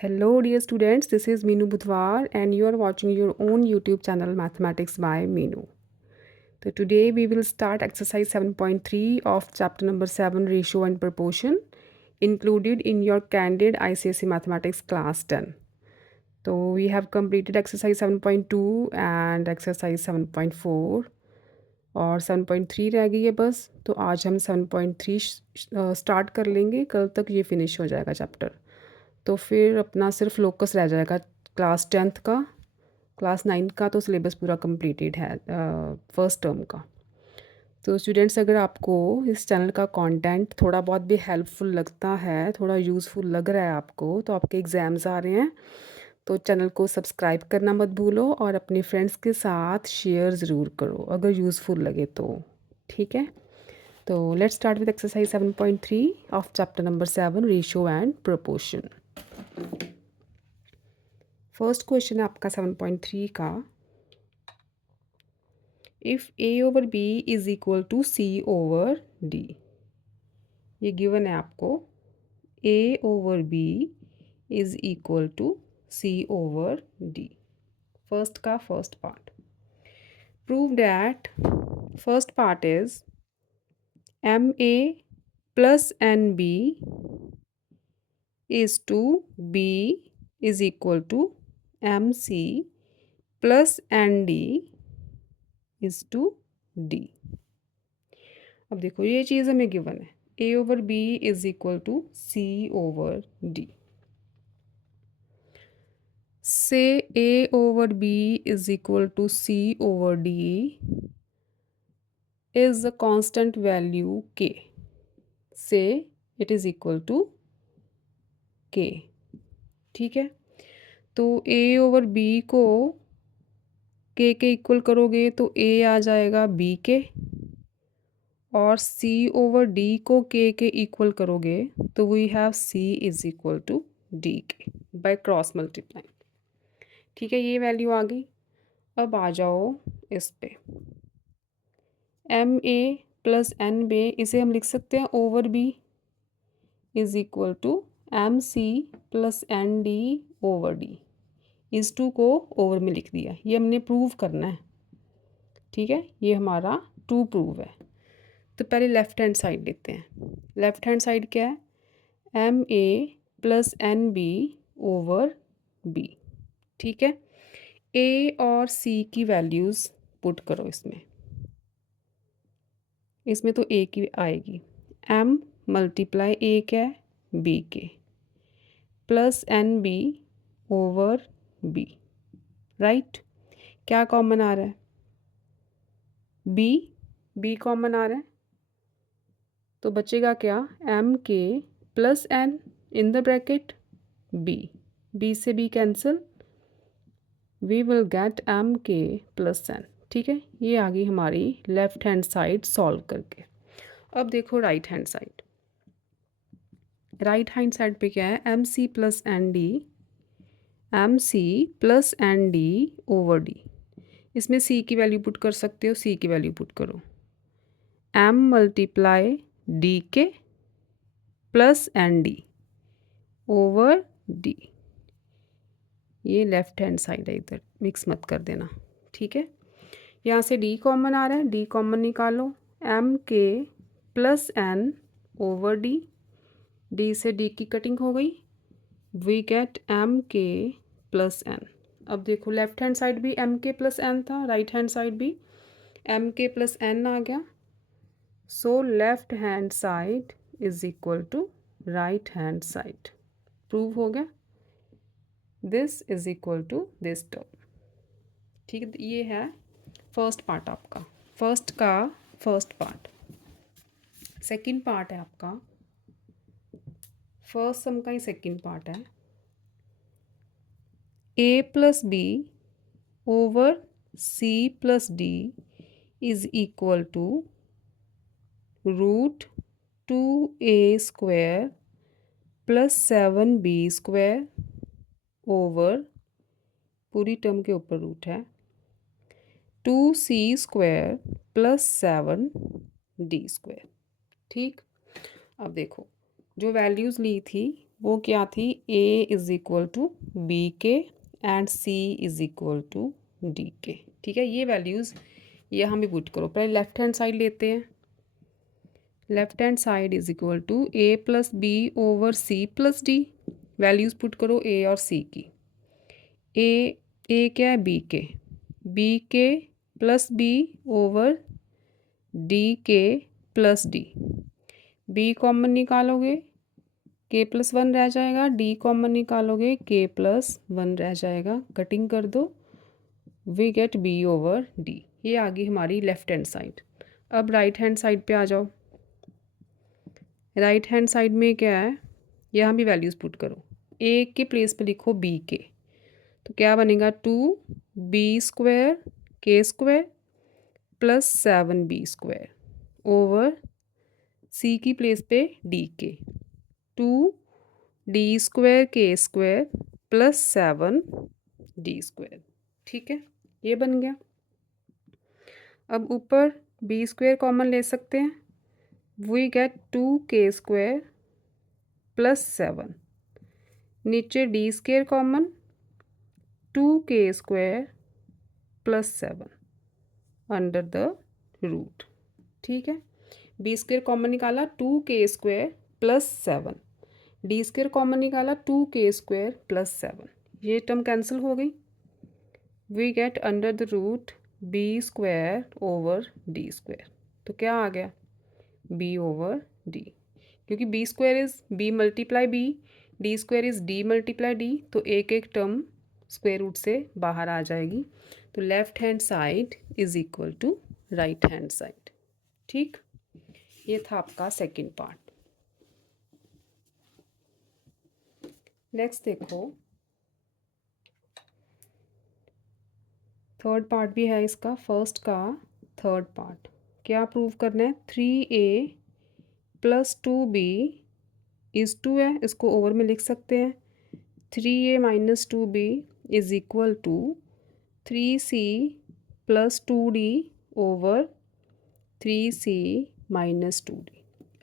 Hello dear students, this is Meenu Budhwar and you are watching your own YouTube channel Mathematics by Meenu. So today we will start exercise 7.3 of chapter number 7 Ratio and Proportion included in your Candid ICSE Mathematics class 10. So we have completed exercise 7.2 and exercise 7.4 और 7.3 रह गई है बस। तो आज हम 7.3 start कर लेंगे, कल तक ये फिनिश हो जाएगा चैप्टर। तो फिर अपना सिर्फ लोकस रह जाएगा क्लास 10th का। क्लास 9 का तो सिलेबस पूरा कंप्लीटेड है फर्स्ट टर्म का। तो स्टूडेंट्स, अगर आपको इस चैनल का कंटेंट थोड़ा बहुत भी हेल्पफुल लगता है, थोड़ा यूज़फुल लग रहा है आपको, तो आपके एग्ज़ाम्स आ रहे हैं, तो चैनल को सब्सक्राइब करना मत भूलो और अपने फ्रेंड्स के साथ शेयर ज़रूर करो अगर यूज़फुल लगे तो। ठीक है, तो let's start with exercise 7.3 of chapter number 7 ratio and proportion. First question है आपका 7.3 का। If a over B is equal to c over D. ये गिवन है आपको, a over B is equal to c over d. First का first part, prove that first part is m a plus n b is to b is equal to m C plus N D is to d. अब देखो, ये चीज़ हमें given है, a over B is equal to c over d. से a over B is equal to c over d is a constant value k. Say it is equal to k. ठीक है, तो a ओवर b को k के equal करोगे तो a आ जाएगा b के, और c ओवर d को k के इक्वल करोगे तो we have c is equal to d k by cross multiply. ठीक है, ये वैल्यू आ गई। अब आ जाओ इस पे, m a plus n b, इसे हम लिख सकते हैं over B is equal to m C plus N D over d. इस टू को ओवर में लिख दिया, ये हमने प्रूव करना है। ठीक है, ये हमारा टू प्रूव है। तो पहले लेफ्ट हैंड साइड लेते हैं। लेफ्ट हैंड साइड क्या है, m a plus n b over b. ठीक है, ए और सी की वैल्यूज़ पुट करो इसमें। इसमें तो ए की आएगी, एम मल्टीप्लाई ए क्या है b k, plus n b over b. Right, क्या कॉमन आ रहा है, बी कॉमन आ रहा है, तो बचेगा क्या, m k plus n in the bracket b से b cancel, we will get m k plus n. ठीक है, ये आ गई हमारी लेफ्ट हैंड साइड सॉल्व करके। अब देखो right hand side. Right hand side पे क्या है, एम सी प्लस एन डी, एम सी plus N D over D. इसमें सी की वैल्यू पुट कर सकते हो, सी की वैल्यू पुट करो, एम मल्टीप्लाई डी के plus N D over D. ये लेफ्ट हैंड साइड है, इधर मिक्स मत कर देना। ठीक है, यहाँ से डी कॉमन आ रहा है, डी कॉमन निकालो, m k plus n over d, d से डी की कटिंग हो गई, we get m k plus n. अब देखो लेफ्ट हैंड साइड भी एम के प्लस एन था, राइट हैंड साइड भी एम के प्लस एन आ गया। So left hand side is equal to right hand side. Prove हो गया, this is equal to this term. ठीक है, ये है फर्स्ट पार्ट आपका, फर्स्ट का फर्स्ट पार्ट। सेकंड पार्ट है आपका, फर्स्ट सम का ही सेकंड पार्ट है, ए plus B over c plus d is equal to root 2a square plus 7b square over, पूरी टर्म के ऊपर रूट है, 2c square plus 7d square. ठीक, अब देखो जो वैल्यूज़ ली थी वो क्या थी, a is equal to b k and c is equal to d k. ठीक है, ये वैल्यूज़ ये हमें पुट करो। पहले लेफ्ट हैंड साइड लेते हैं। Left hand side is equal to A plus B over c plus d. Values put करो ए और सी की। ए क्या है, b k plus B over D के प्लस डी। बी कॉमन निकालोगे के प्लस वन रह जाएगा, डी कॉमन निकालोगे के प्लस वन रह जाएगा। कटिंग कर दो, we get b over D. ये आ गई हमारी लेफ्ट हैंड साइड। अब राइट हैंड साइड पे आ जाओ। राइट हैंड साइड में क्या है, यहाँ भी वैल्यूज़ पुट करो। ए के प्लेस पे लिखो बी के, तो क्या बनेगा, 2b² k² plus 7b² over सी की प्लेस पे डी के, 2d² k² प्लस 7d²। ठीक है, ये बन गया। अब ऊपर b² कॉमन ले सकते हैं, वी गेट 2k² प्लस 7। नीचे d² common, 2k² plus 7 under the root. ठीक है, b² कॉमन निकाला, 2k² प्लस 7। d² कॉमन निकाला, 2k² प्लस 7। ये टर्म कैंसिल हो गई। We get under the root b² over d²। तो क्या आ गया, b ओवर d। क्योंकि b² is b multiply b, d² is d multiply d, तो एक एक टर्म स्क्वायर रूट से बाहर आ जाएगी। तो left hand side is equal to right hand side. ठीक, ये था आपका सेकंड पार्ट। नेक्स्ट देखो, थर्ड पार्ट भी है इसका, फर्स्ट का थर्ड पार्ट। क्या प्रूव करना है, 3a प्लस 2b इज़ 2 है, इसको ओवर में लिख सकते हैं। 3a minus 2b is equal to 3c plus 2d over 3c minus 2d।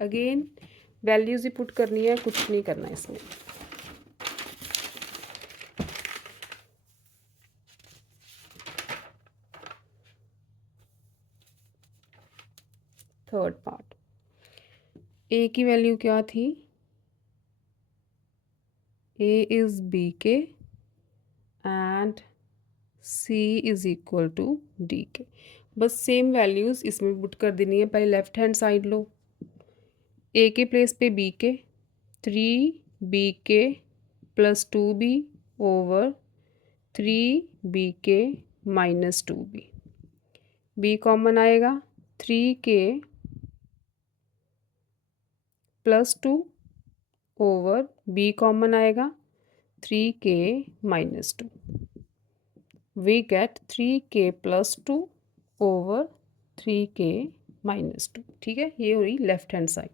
Again values ही पुट करनी है, कुछ नहीं करना इसमें। थर्ड पार्ट, ए की वैल्यू क्या थी, a is b k and c is equal to d k. बस सेम वैल्यूज़ इसमें पुट कर देनी है। पहले लेफ्ट हैंड साइड लो, ए के प्लेस पे b k, 3b plus 2b over 3b minus 2b। B common आएगा, 3k plus 2 over b common आएगा, 3k minus 2। We get 3k plus 2 over 3k minus 2। ठीक है, ये हो रही लेफ्ट हैंड साइड।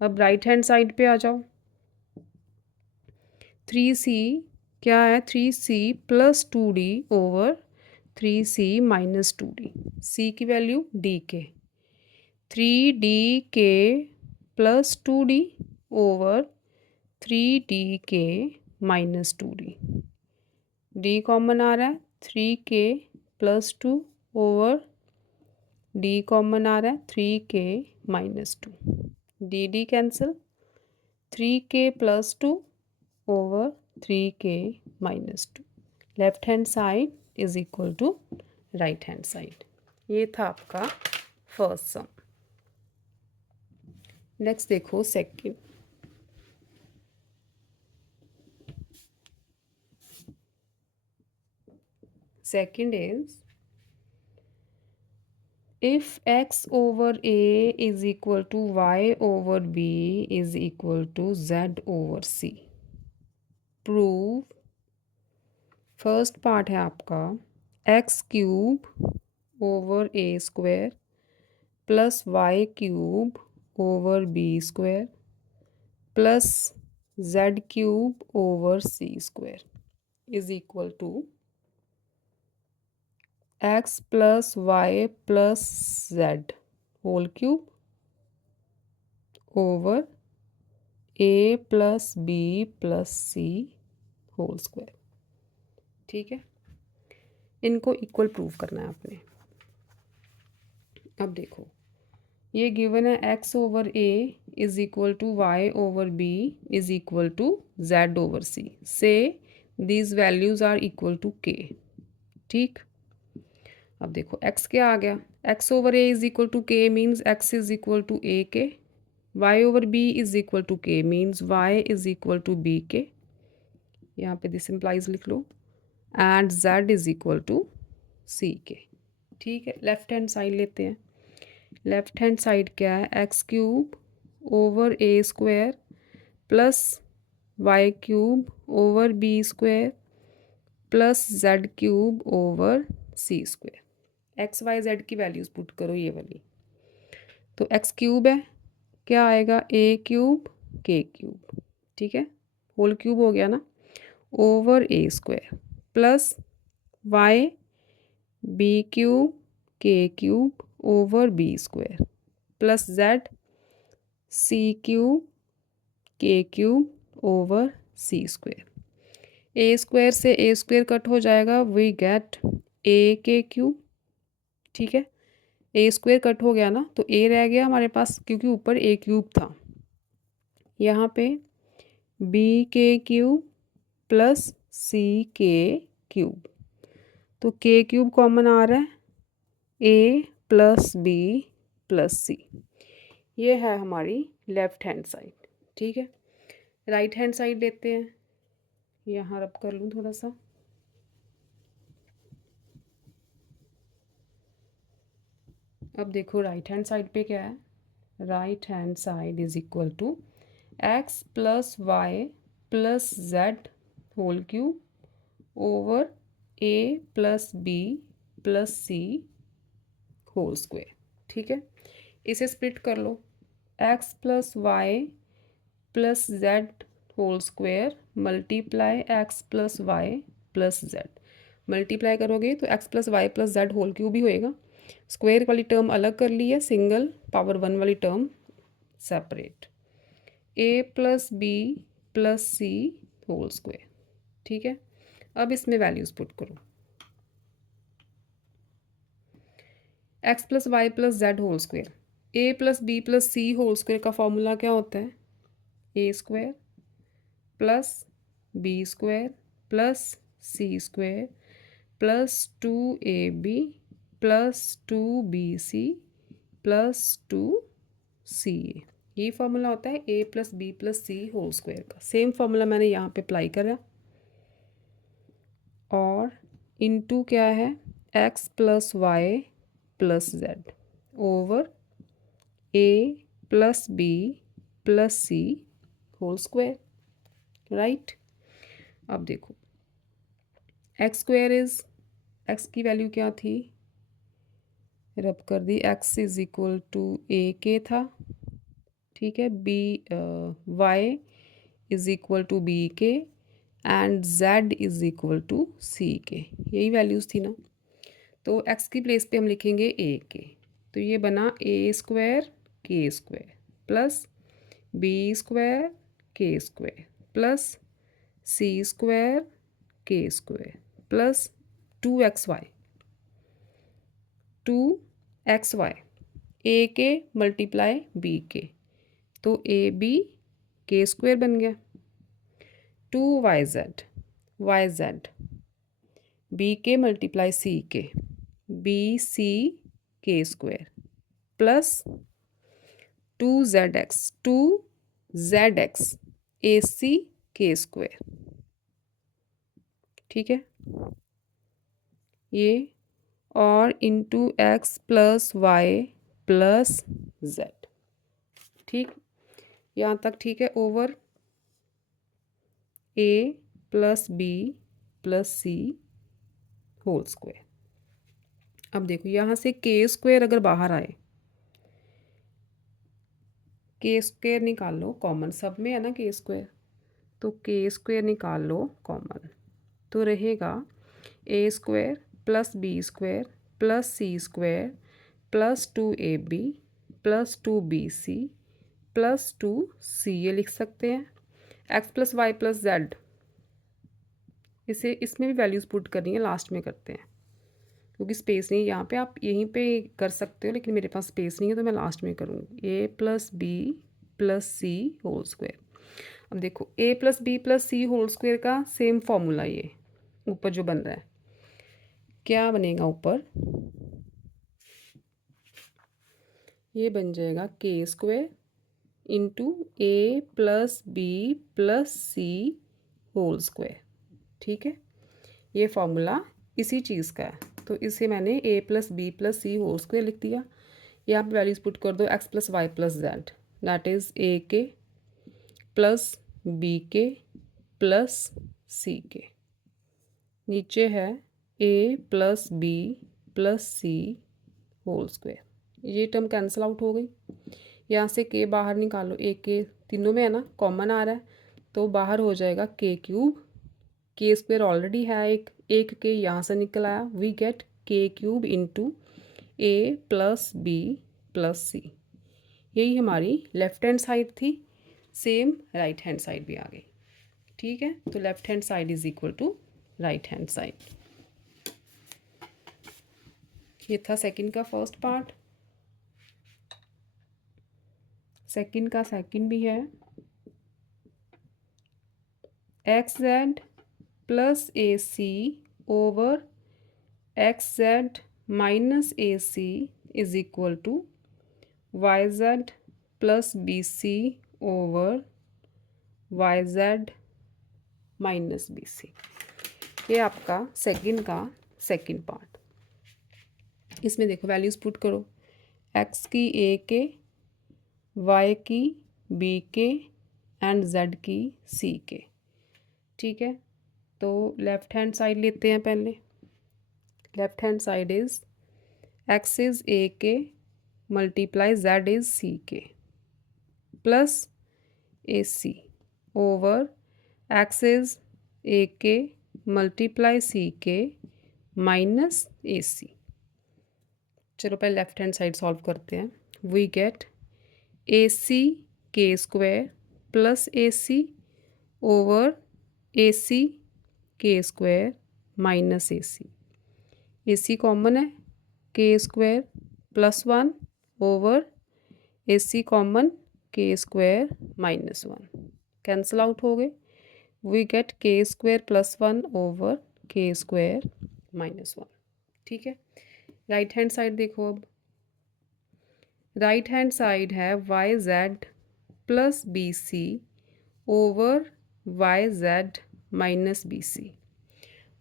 अब राइट हैंड साइड पे आ जाओ। 3c क्या है, 3c plus 2d over 3c minus 2d। c की वैल्यू d के, 3dk plus 2d over 3dk minus 2d। d common आ रहा है, 3k plus 2 over d common आ रहा है, 3k minus 2। D cancel, 3k plus 2 over 3k minus 2। Left hand side is equal to right hand side. ये था आपका first sum. Next देखो second. Second is if x over a is equal to y over b is equal to z over c, prove. First part है आपका x³ over a² plus y³ over b² plus z³ over c² is equal to x plus y plus z whole cube over A plus B plus C whole square. ठीक है, इनको equal prove करना है आपने। अब देखो, ये given है x over a is equal to y over b is equal to z over c से these values are equal to k। ठीक, अब देखो x क्या आ गया, x over a is equal to k means x is equal to a k, y over b is equal to k means y is equal to b k, यहाँ पे this implies लिख लो, and z is equal to c के। ठीक है, left hand side लेते हैं। Left hand side क्या है, एक्स क्यूब ओवर ए square plus y cube over B square plus z cube over सी स्क्वायर। एक्स वाई जेड की वैल्यूज़ पुट करो ये वाली, तो एक्स क्यूब है, क्या आएगा, ए क्यूब के क्यूब, ठीक है, होल क्यूब हो गया ना, ओवर ए square plus y b cube k cube over B square plus z c cube k cube over सी स्क्वायर। ए स्क्वायर से ए स्क्वायर कट हो जाएगा, वी गेट ए के क्यूब। ठीक है, ए स्क्वायर कट हो गया ना, तो ए रह गया हमारे पास क्योंकि ऊपर ए क्यूब था। यहाँ पे बी के क्यूब प्लस सी के क्यूब, तो के क्यूब कॉमन आ रहा है, ए प्लस बी प्लस सी। ये है हमारी लेफ्ट हैंड साइड। ठीक है, राइट हैंड साइड लेते हैं, यहाँ रब कर लूँ थोड़ा सा। अब देखो राइट हैंड साइड पे क्या है, right hand side is equal to x plus y plus z whole cube over A plus B plus C whole square. ठीक है, इसे स्प्लिट कर लो, x plus y plus z whole square multiply x plus y plus z. Multiply करोगे तो x plus y plus z whole cube भी होएगा। Square वाली टर्म अलग कर ली है, सिंगल पावर वन वाली टर्म सेपरेट, ए प्लस बी प्लस सी होल स्क्वायर। ठीक है, अब इसमें वैल्यूज पुट करो, x plus y plus z whole square, a plus B plus C whole square का फॉर्मूला क्या होता है, ए square plus B square plus सी square plus 2ab plus 2bc plus 2ca। ये फार्मूला होता है a plus B plus C whole square का। Same formula मैंने यहाँ पे अप्लाई करा, और इनटू क्या है, x plus y plus z over a plus B plus C whole square. Right, अब देखो एक्स स्क्वायर इज, एक्स की वैल्यू क्या थी, रब कर दी, x is equal to a k था। ठीक है, b y is equal to b k and z is equal to c k, यही वैल्यूज़ थी ना। तो एक्स की प्लेस पे हम लिखेंगे ए के, तो ये बना ए स्क्वायर के प्लस बी स्क्वायर के प्लस सी स्क्वायर के प्लस 2xy, 2xy, ए के मल्टीप्लाई बी के, तो ए बी के स्क्वायर बन गया, 2yz B k multiply c k, b c के स्क्वायर प्लस 2zx ए सी के स्क्वायर। ठीक है, ये और into x plus y plus z. ठीक, यहाँ तक ठीक है, ओवर ए प्लस बी प्लस सी होल स्क्वायर। अब देखो यहाँ से के स्क्वायर अगर बाहर आए, के स्क्वायर निकाल लो कॉमन, सब में है ना के स्क्वायर, तो के स्क्वायर निकाल लो कॉमन, तो रहेगा a square plus B square plus C square plus 2ab plus 2bc plus 2c ये लिख सकते हैं। x plus y plus z, इसे इसमें भी वैल्यूज़ पुट करनी है, लास्ट में करते हैं क्योंकि स्पेस नहीं, यहाँ पे आप यहीं पे कर सकते हो लेकिन मेरे पास स्पेस नहीं है तो मैं लास्ट में करूँगी। ए प्लस बी प्लस सी होल स्क्वायर। अब देखो A plus B plus C whole square का सेम फॉर्मूला, ये ऊपर जो बन रहा है क्या बनेगा, ऊपर ये बन जाएगा के square into a plus B plus C whole square. ठीक है, ये फॉर्मूला इसी चीज़ का है, तो इसे मैंने a plus B plus C whole square लिख दिया। यहाँ पे वैल्यूज पुट कर दो, x plus y plus z, that is a k plus b k plus c k, नीचे है ए प्लस बी प्लस सी होल स्क्वायर। ये टर्म कैंसिल आउट हो गई, यहाँ से के बाहर निकालो, ए के तीनों में है ना, कॉमन आ रहा है तो बाहर हो जाएगा के क्यूब, के स्क्वायर ऑलरेडी है, एक के यहाँ से निकल आया, we get k cube into a plus B plus c. यही हमारी लेफ्ट हैंड साइड थी, सेम राइट हैंड साइड भी आ गई। ठीक है, तो left hand side is equal to right hand side. ये था सेकंड का फर्स्ट पार्ट। सेकंड का सेकंड भी है, x z plus a c over x z minus a c is equal to y z plus B c over y z minus b c. ये आपका second का second part. इसमें देखो values put करो, x की ए के, Y की B k and Z की सी के। ठीक है, तो लेफ्ट हैंड साइड लेते हैं पहले। Left hand side is x is a k multiply z is C k plus a c over x is a k multiply c K minus a सी। चलो पहले लेफ्ट हैंड साइड सॉल्व करते हैं। We get a c के square plus a c over a c के square minus a c common है, k square plus 1 over a c common k square minus 1 cancel out हो गए। We get k square plus 1 over k square minus 1। ठीक है, right hand side देखो। अब right hand side है y z plus B c over y z minus b c.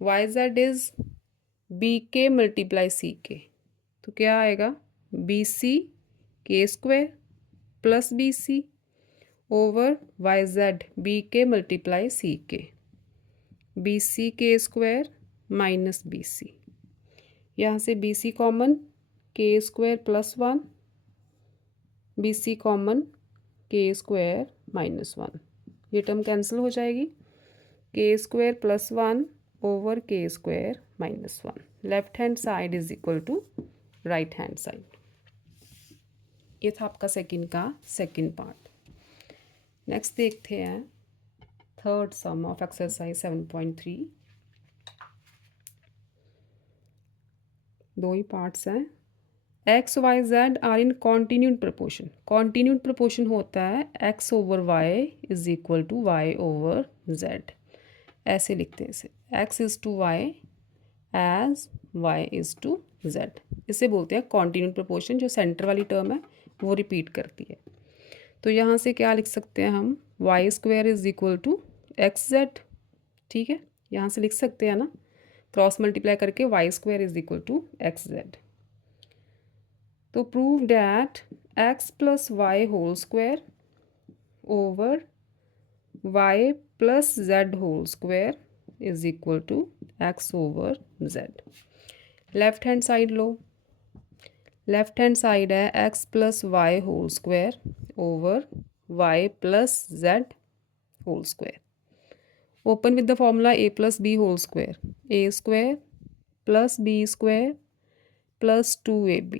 Y z is B k multiply c के, तो क्या आएगा, b c के square plus B c over y z b k multiply c k, b c के square minus b c. यहाँ से b c common, k square plus 1, b c common k square minus 1, ये term cancel हो जाएगी। K square plus 1 over k square minus 1। Left hand side is equal to right hand side. ये था आपका second का second part. Next देखते हैं third some of exercise 7.3। दो ही पार्ट्स हैं। X y z are in continued proportion. Continued proportion होता है x over y is equal to y over z. ऐसे लिखते हैं इसे, x is to y as y is to z. इसे बोलते हैं कॉन्टीन्यूड प्रपोर्शन। जो सेंटर वाली टर्म है वो रिपीट करती है। तो यहाँ से क्या लिख सकते हैं हम, y square is equal to x z. ठीक है, यहाँ से लिख सकते हैं ना, क्रॉस मल्टीप्लाई करके y square is equal to x z. तो prove that x plus y whole square over y plus z whole square is equal to x over z. Left hand side लो, left hand side है x plus y whole square over y plus z whole square. Open with the formula a plus b whole square, A square plus B square plus 2ab।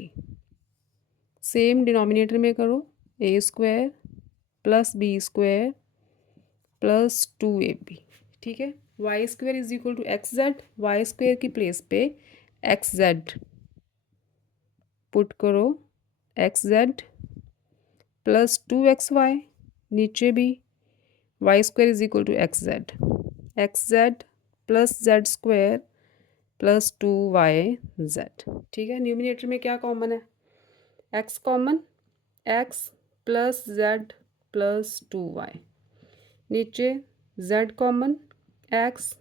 Same denominator में करो, a square plus B square plus 2ab। ठीक है, y square is equal to x z, y square की place पे x z put करो, x z plus 2xy, नीचे भी y square is equal to x z plus z square plus 2yz। ठीक है, numerator में क्या कॉमन है, x common, x plus z plus 2y, नीचे z common, x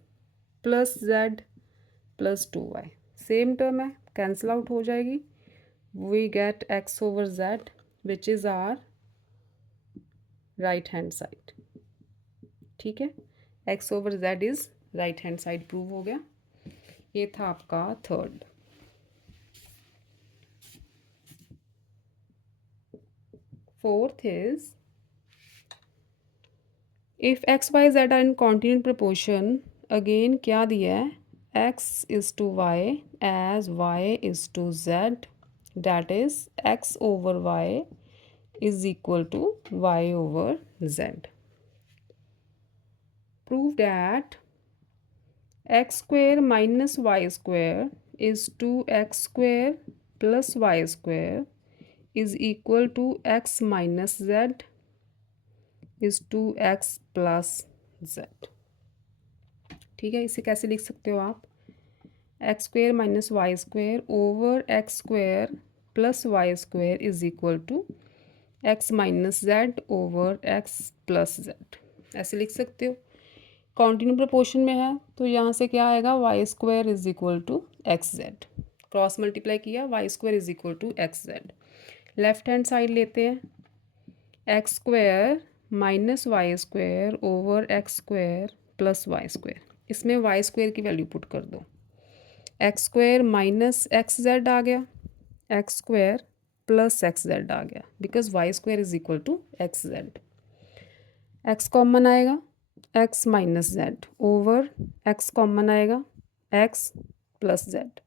plus z plus 2y, same term है, cancel out हो जाएगी, we get x over z which is our right hand side. ठीक है, x over z is right hand side prove हो गया। ये था आपका third. Fourth is if x y z are in continued proportion, again क्या दिया है, x is to y as y is to Z, that is x over y is equal to y over z. Prove that x square minus y square is 2x square plus y square is equal to x minus z is 2x plus z. ठीक है, इसे कैसे लिख सकते हो आप, x square minus y square over x square plus y square is equal to x minus z over x plus z, ऐसे लिख सकते हो। कॉन्टिन्यू प्रपोर्शन में है तो यहाँ से क्या आएगा, y square is equal to x z, cross multiply किया, y square is equal to x z. Left hand side लेते हैं, x square minus y square over x square plus y square, इसमें वाई स्क्वायर की value put कर दो, x square minus x z आ गया, x square plus x z आ गया, because y square is equal to x z. X common आएगा, x minus z over x common आएगा, x plus z,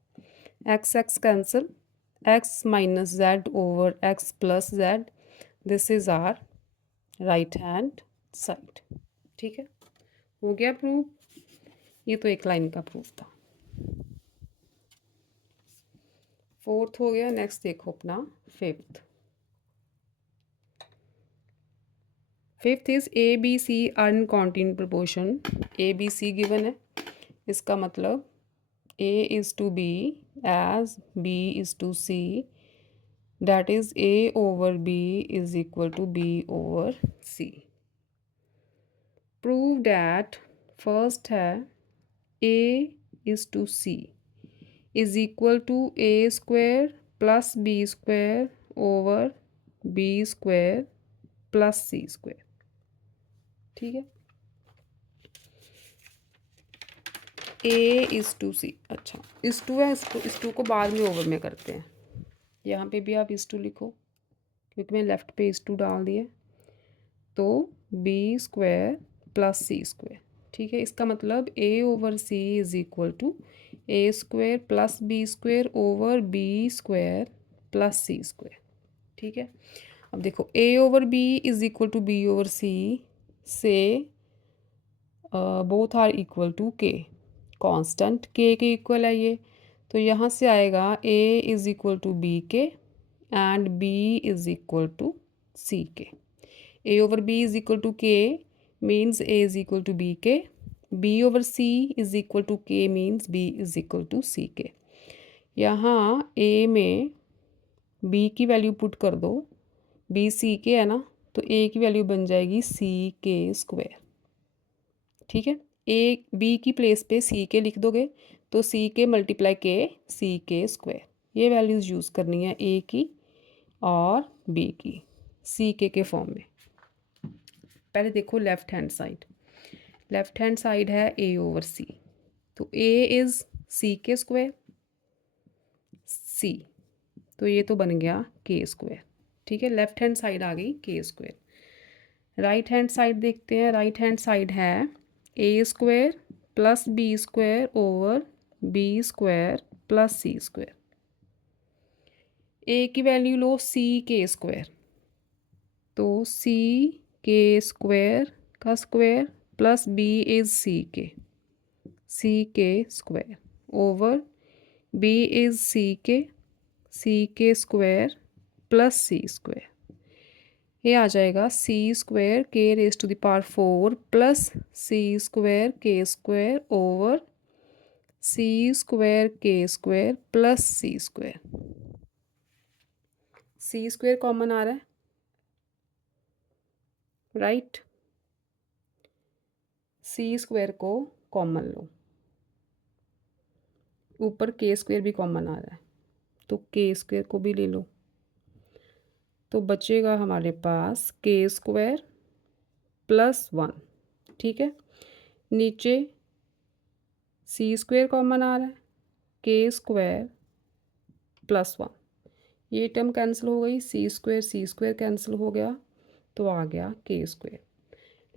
x cancel, x minus z over x plus z, this is our right hand side. ठीक है, हो गया prove, ये तो एक line का प्रूफ था। फोर्थ हो गया, नेक्स्ट देखो अपना fifth. Fifth is a b c are in continued proportion, a b c given है, इसका मतलब a is to b as b is to c, that is a over B is equal to B over c. Prove that first है a is to c is equal to A square plus B square over B square plus C square. ठीक है, a is to सी, अच्छा इस to है, इस two को बाद में ओवर में करते हैं, यहाँ पे भी आप इस टू लिखो क्योंकि मैं लेफ़्ट पे इस टू डाल दिए, तो बी स्क्वायर प्लस सी स्क्वायर। ठीक है, इसका मतलब a over c is equal to A square plus B square over B square plus C square. ठीक है, अब देखो a over B is equal to B over c से both are equal to k, constant के इक्वल है ये, तो यहाँ से आएगा a is equal to b k and b is equal to c के। A over B is equal to k means a is equal to b k, b over c is equal to k means b is equal to c k. यहाँ ए में B की value put कर दो, B c के है ना, तो ए की वैल्यू बन जाएगी सी के स्क्वायर। ठीक है, ए बी की प्लेस पे सी के लिख दोगे तो सी के मल्टीप्लाई के सी के स्क्वायर, ये वैल्यूज़ यूज़ करनी है ए की और बी की सी के फॉर्म में। पहले देखो left hand side, left hand side है ए ओवर सी, तो ए इज़ सी के स्क्वायर सी, तो ये तो बन गया के स्क्वायर। ठीक है, लेफ्ट हैंड साइड आ गई के स्क्वायर। राइट हैंड साइड देखते हैं, राइट हैंड साइड है ए square plus B square over B square plus C square. A की वैल्यू लो सी के स्क्वायर, तो सी के स्क्वायर का square plus B is C के square over B is C के स्क्वायर प्लस सी स्क्वायर। ये आ जाएगा C square K raise to the power 4 plus C square K square over C square K square plus C square. C square common आ रहा है, right. C square को common लो, ऊपर के स्क्वायर भी कॉमन आ रहा है तो के स्क्वायर को भी ले लो, तो बचेगा हमारे पास के स्क्वायर प्लस 1। ठीक है, नीचे सी स्क्वायर कॉमन आ रहा है, के स्क्वायर प्लस 1, ये टर्म कैंसिल हो गई, सी स्क्वायर कैंसिल हो गया तो आ गया के स्क्वायर।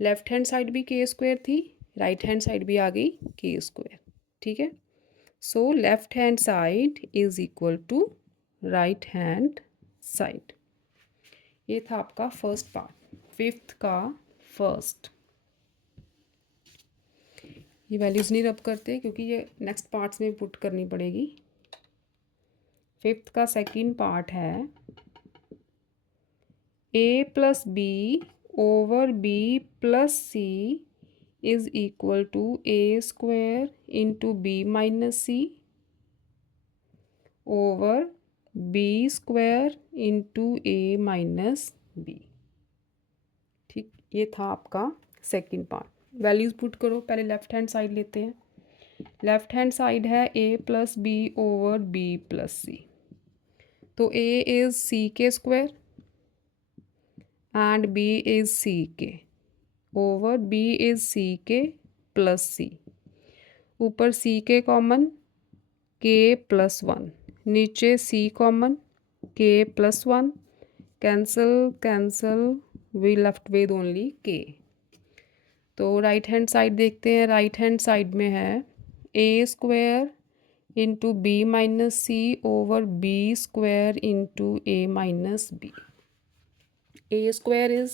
लेफ्ट हैंड साइड भी के स्क्वायर थी, राइट हैंड साइड भी आ गई के स्क्वायर। ठीक है, so left hand side is equal to right hand side. ये था आपका फर्स्ट पार्ट, फिफ्थ का फर्स्ट। ये वैल्यूज़ नहीं रब करते क्योंकि ये नेक्स्ट पार्ट्स में पुट करनी पड़ेगी। फिफ्थ का सेकंड पार्ट है ए plus B over B plus C is equal to A square into B minus C over B square into A minus B. ठीक, ये था आपका सेकंड पार्ट। वैल्यूज़ पुट करो, पहले लेफ्ट हैंड साइड लेते हैं। Left hand side है ए plus B over B plus C, तो ए इज़ सी के square and B is C K over B is C k plus सी, ऊपर सी के common k plus 1, नीचे सी common k plus 1, cancel cancel, we left with only k. तो right hand side देखते हैं, right hand side में है ए square into B minus C over B square into A minus B. A square is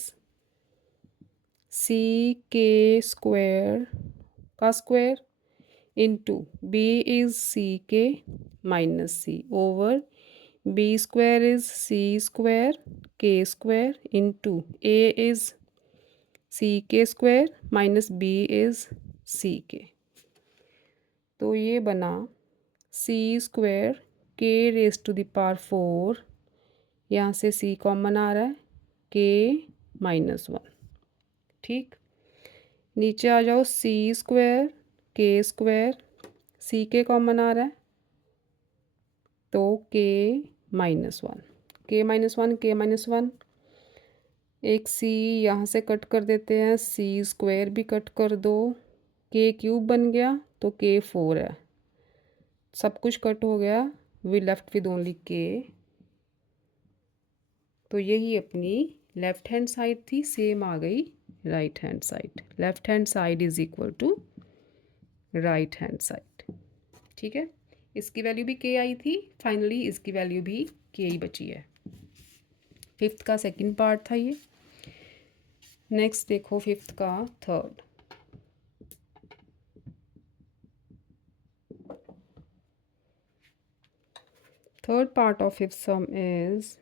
सी के square का square into B is C K minus C over B square is C square K square into A is सी के square minus B is सी के। तो ये बना C square K raise to the power 4, यहाँ से सी common आ रहा है के माइनस 1। ठीक, नीचे आ जाओ, सी स्क्वायर सी के कॉमन आ रहा है तो के माइनस 1, के माइनस 1, एक सी यहाँ से कट कर देते हैं, सी स्क्वायर भी कट कर दो, के क्यूब बन गया तो के 4 है, सब कुछ कट हो गया, we left with only k. तो यही अपनी लेफ्ट हैंड साइड थी, सेम आ गई right hand side. Left hand side is equal to right hand side. ठीक है, इसकी वैल्यू भी के आई थी, फाइनली इसकी वैल्यू भी के ही बची है। फिफ्थ का सेकंड पार्ट था ये। नेक्स्ट देखो फिफ्थ का third. Third part of fifth sum is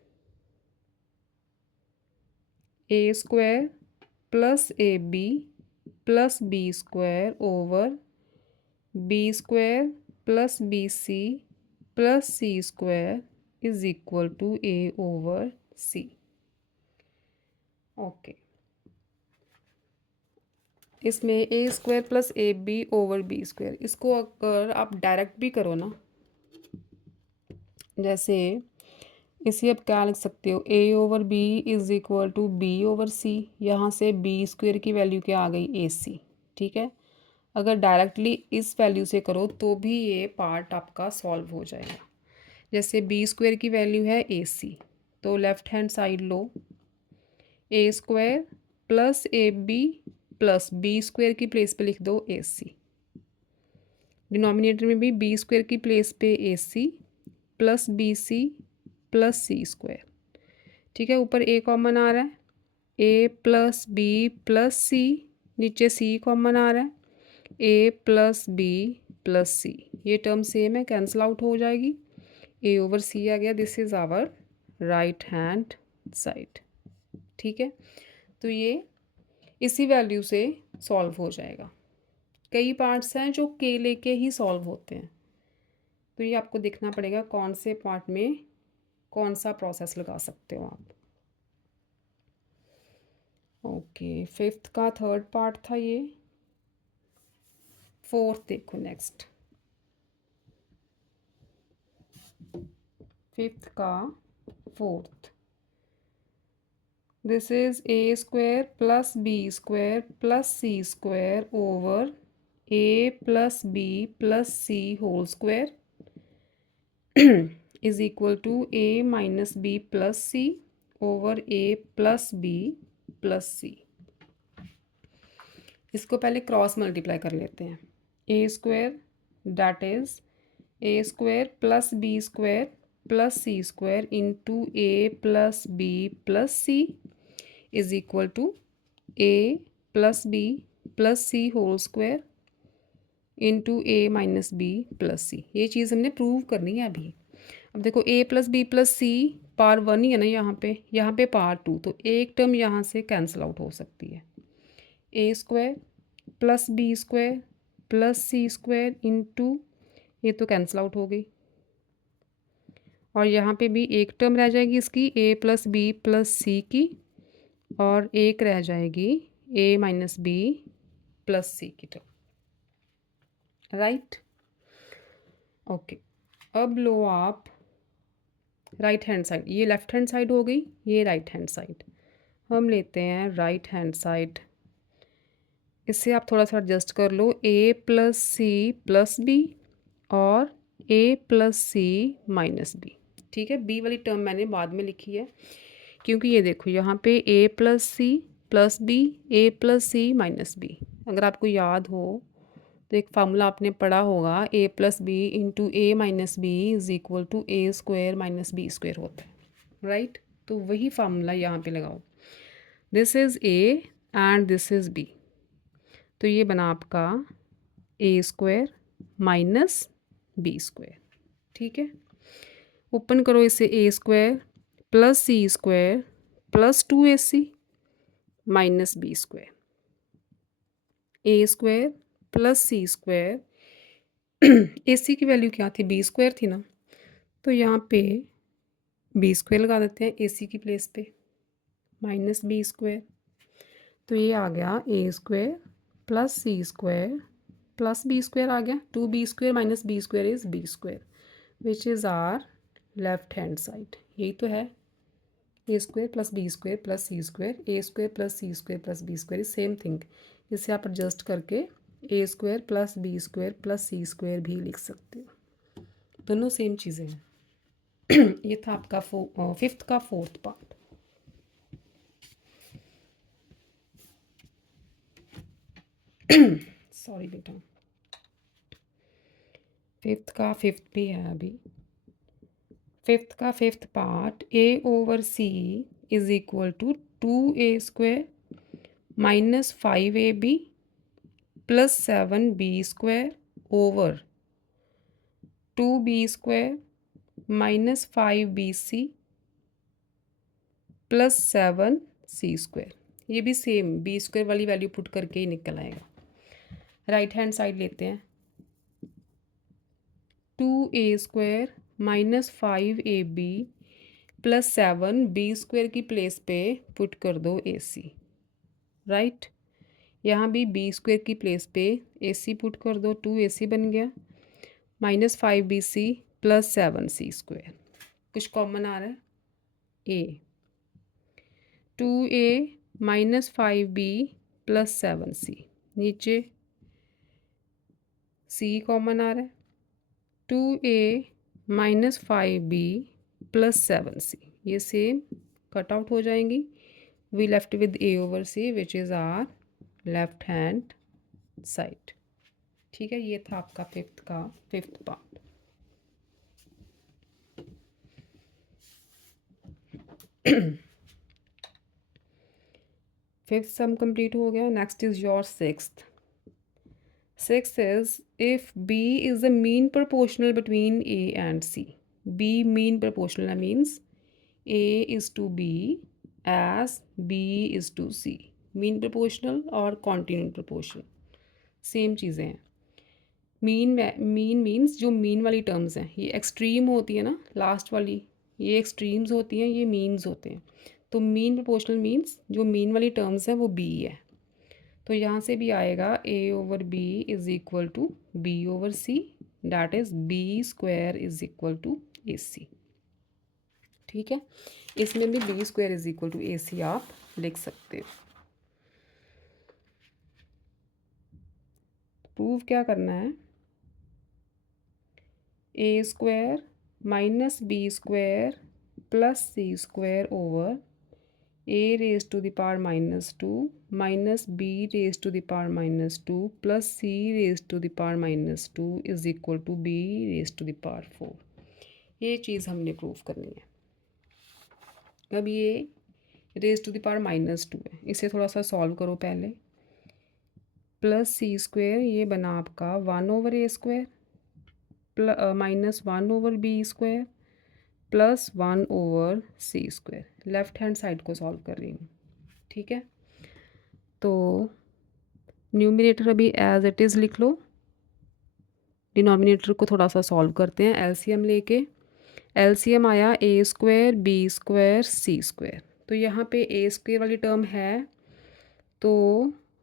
A square plus A B plus B square over B square plus B C plus C square is equal to A over C. Okay, इसमें A square plus A B over B square, इसको अगर आप direct भी करो ना, जैसे इसे आप क्या लिख सकते हो, A over B is equal to B over C, यहाँ से बी स्क्वायर की वैल्यू क्या आ गई, ए सी। ठीक है, अगर डायरेक्टली इस वैल्यू से करो तो भी ये पार्ट आपका सॉल्व हो जाएगा। जैसे बी स्क्वायर की वैल्यू है ए सी, तो लेफ्ट हैंड साइड लो, a square plus A B plus B square की प्लेस पे लिख दो ए सी, डिनोमिनेटर में भी बी स्क्वायर की प्लेस पे A C plus B C plus C square. ठीक है, ऊपर ए कॉमन आ रहा है ए प्लस बी प्लस सी, नीचे सी कॉमन आ रहा है, ए प्लस बी प्लस सी, ये टर्म सेम है, कैंसिल आउट हो जाएगी, ए ओवर सी आ गया, this is our right hand side. ठीक है, तो ये इसी वैल्यू से सॉल्व हो जाएगा। कई पार्ट्स हैं जो के लेके ही सॉल्व होते हैं, तो ये आपको देखना पड़ेगा कौन से पार्ट में कौन सा प्रोसेस लगा सकते हो आप। ओके, फिफ्थ का थर्ड पार्ट था ये। फोर्थ देखो नेक्स्ट, फिफ्थ का fourth, this is A square plus B square plus C square over A plus B plus C whole square is equal to A minus B plus C over A plus B plus C. इसको पहले cross multiply कर लेते हैं। A square that is A square plus B square plus C square into a plus B plus C is equal to A plus B plus C whole square into A minus B plus C. ये चीज़ हमने prove करनी है अभी। अब देखो A plus B plus C पार one ही है ना, यहाँ पे पार टू, तो एक टर्म यहाँ से कैंसिल आउट हो सकती है। ए square plus B square plus सी स्क्वायर इंटू, ये तो कैंसिल आउट हो गई, और यहाँ पे भी एक टर्म रह जाएगी इसकी ए प्लस बी प्लस सी की, और एक रह जाएगी ए माइनस बी प्लस सी की टर्म, राइट। ओके, अब लो आप राइट हैंड साइड, ये लेफ्ट हैंड साइड हो गई, ये राइट हैंड साइड, हम लेते हैं राइट हैंड साइड। इससे आप थोड़ा सा एडजस्ट कर लो, ए प्लस सी प्लस बी और ए प्लस सी माइनस बी। ठीक है, बी वाली टर्म मैंने बाद में लिखी है, क्योंकि ये देखो यहाँ पे ए प्लस सी प्लस बी, ए प्लस सी माइनस बी, अगर आपको याद हो तो एक फार्मूला आपने पढ़ा होगा, A plus B into A minus B is equal to A square minus B square होता है, राइट। तो वही फार्मूला यहाँ पे लगाओ, this is A and this is B, तो ये बना आपका A square minus B square. ठीक है, ओपन करो इसे, A square plus C square plus two A C minus B square, A square plus C square, A C की value क्या थी, बी स्क्वायर थी ना, तो यहाँ पे बी स्क्वायर लगा देते हैं ए सी की प्लेस पे, माइनस बी स्क्वायर, तो ये आ गया A square plus C square plus B square आ गया, two B square minus B square is B square which is our left hand side. यही तो है, ए square plus B square plus C square, A square plus C square plus B square is same thing. इसे आप adjust करके A square plus B square plus C square भी लिख सकते हो, दोनों सेम चीज़ें हैं। ये था आपका फिफ्थ का फोर्थ पार्ट। सॉरी बेटा, फिफ्थ का फिफ्थ भी है अभी। फिफ्थ का fifth part, a over c is equal to two A square minus five a B plus seven b square over two B square minus five B C plus seven C square. ये भी same b square वाली value put करके ही निकल आएगा। Right hand side लेते हैं, two A square minus five a B plus seven b square की प्लेस पे पुट कर दो ए सी, राइट। यहाँ भी बी स्क्वायर की प्लेस पे ए सी पुट कर दो, टू ए सी बन गया minus five B C plus seven सी स्क्वायर, कुछ कॉमन आ रहा है, A two A minus five B plus seven C, नीचे सी कॉमन आ रहा है, two A minus five B plus seven C, ये सेम कट आउट हो जाएंगी, we left with A over C which is our left hand side. ठीक है, ये था आपका fifth part. Fifth sum complete हो गया. Next is your sixth. Sixth is if B is the mean proportional between A and C. B mean proportional means A is to B as B is to C. Mean proportional और continued proportion same चीज़ें हैं. Mean means जो mean वाली terms हैं ये extreme होती है ना, लास्ट वाली ये एक्सट्रीम्स होती हैं, ये मीन्स होते हैं. तो मीन प्रोपोर्शनल मीन्स जो मीन वाली टर्म्स हैं वो बी है. तो यहाँ से भी आएगा A over B is equal to B over C, that is B square is equal to A C. ठीक है, इसमें भी B square is equal to A C आप लिख सकते हो. प्रूव क्या करना है, ए square minus B square plus C square over a raised to the power minus 2 minus b raised to the power minus 2 plus c raised to the power minus 2 is equal to b raised to the power 4. ये चीज़ हमने prove करनी है. अब ये raise to the power minus 2 है, इसे थोड़ा सा सॉल्व करो पहले. प्लस सी स्क्वायर ये बना आपका 1 ओवर ए square minus 1 over B square plus 1 over सी स्क्वायर. लेफ्ट हैंड साइड को सॉल्व कर रही हूँ. ठीक है, तो न्यूमरेटर अभी एज इट इज़ लिख लो, डिनोमिनेटर को थोड़ा सा सॉल्व करते हैं एलसीएम लेके. एलसीएम आया A square B square C square. तो यहाँ पे ए स्क्वायर वाली टर्म है तो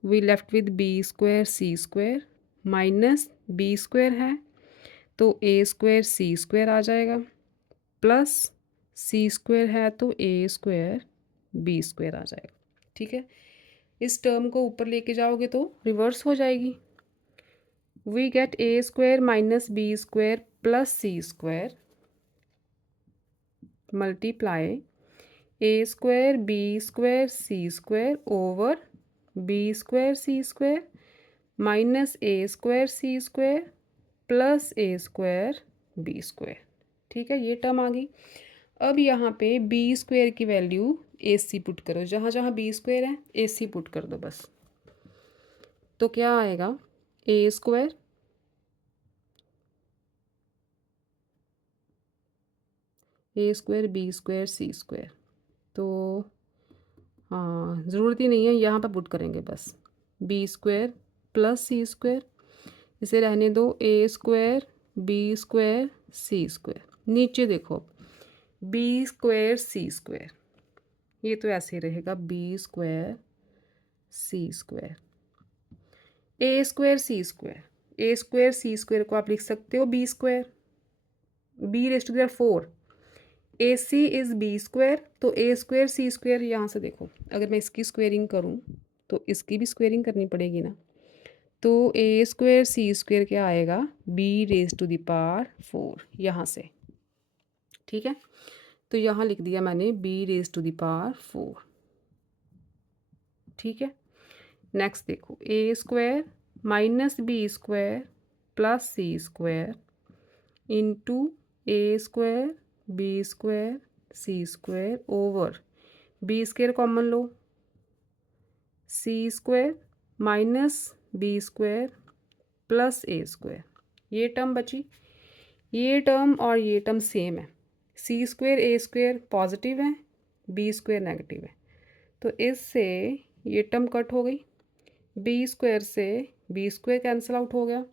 we left with B square C square minus B square है तो ए स्क्वायर सी स्क्वायर आ जाएगा प्लस सी स्क्वायर है तो ए स्क्वायर बी स्क्वायर आ जाएगा. ठीक है, इस टर्म को ऊपर लेके जाओगे तो रिवर्स हो जाएगी. We get A square minus B square plus C square multiply A square B square C square over B square C square minus A square C square plus A square B square. ठीक है, ये term आ गई. अब यहाँ पे B square की value A C put करो, जहाँ जहाँ बी स्क्वायर है ए सी पुट कर दो बस. तो क्या आएगा, ए square B square C square. तो हाँ, ज़रूरत ही नहीं है, यहाँ पर पुट करेंगे बस. बी स्क्वायर प्लस सी स्क्वायर, इसे रहने दो ए square B square C square. नीचे देखो बी स्क्वायर सी स्क्वायर, ये तो ऐसे ही रहेगा बी स्क्वायर सी स्क्वायर. ए स्क्वायर सी स्क्वायर, ए स्क्वायर सी स्क्वायर को आप लिख सकते हो B square, B raise to the power 4. A C is B square, तो ए स्क्वायर सी स्क्वायर. यहाँ से देखो अगर मैं इसकी स्क्वेयरिंग करूँ तो इसकी भी स्क्वेयरिंग करनी पड़ेगी ना. तो ए स्क्वायर सी स्क्वायर क्या आएगा, B raise to the power 4 यहाँ से. ठीक है, तो यहाँ लिख दिया मैंने B raise to the power 4. ठीक है, नेक्स्ट देखो A square minus B square plus C square into A square B square C square over B square common लो C square minus B square plus A square. ये term बची, ये term और ये term same है. C square ए square positive है, B square negative है, तो इससे ये टर्म कट हो गई. बी स्क्वायर से बी स्क्वायर कैंसिल आउट हो गया.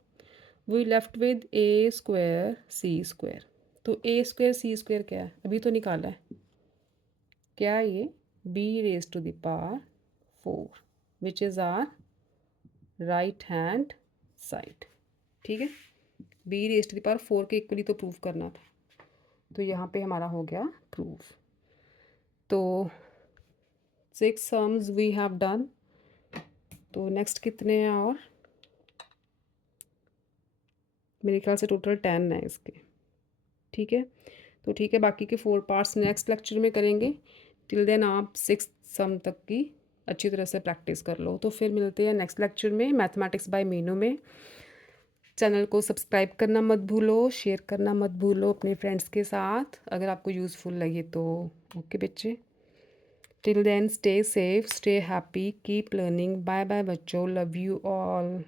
We left with A square C square. तो ए स्क्वायर सी स्क्वायर क्या है, अभी तो निकाला है, क्या ये B raise to the power 4 which is our right hand side. ठीक है, B raise to the power 4 के इक्वली तो प्रूव करना था, तो यहाँ पे हमारा हो गया प्रूफ. तो 6 सम्स वी हैव डन. तो नेक्स्ट कितने हैं, और मेरे ख्याल से टोटल 10 है इसके. ठीक है, तो ठीक है, बाकी के 4 पार्ट्स नेक्स्ट लेक्चर में करेंगे. टिल देन आप 6 सम तक की अच्छी तरह से प्रैक्टिस कर लो. तो फिर मिलते हैं नेक्स्ट लेक्चर में मैथमेटिक्स बाय मीनू में. चैनल को सब्सक्राइब करना मत भूलो, शेयर करना मत भूलो अपने फ्रेंड्स के साथ अगर आपको यूज़फुल लगे तो. ओके बच्चे. Till then, stay safe, stay happy, keep learning. Bye bye, बच्चों. Love you all.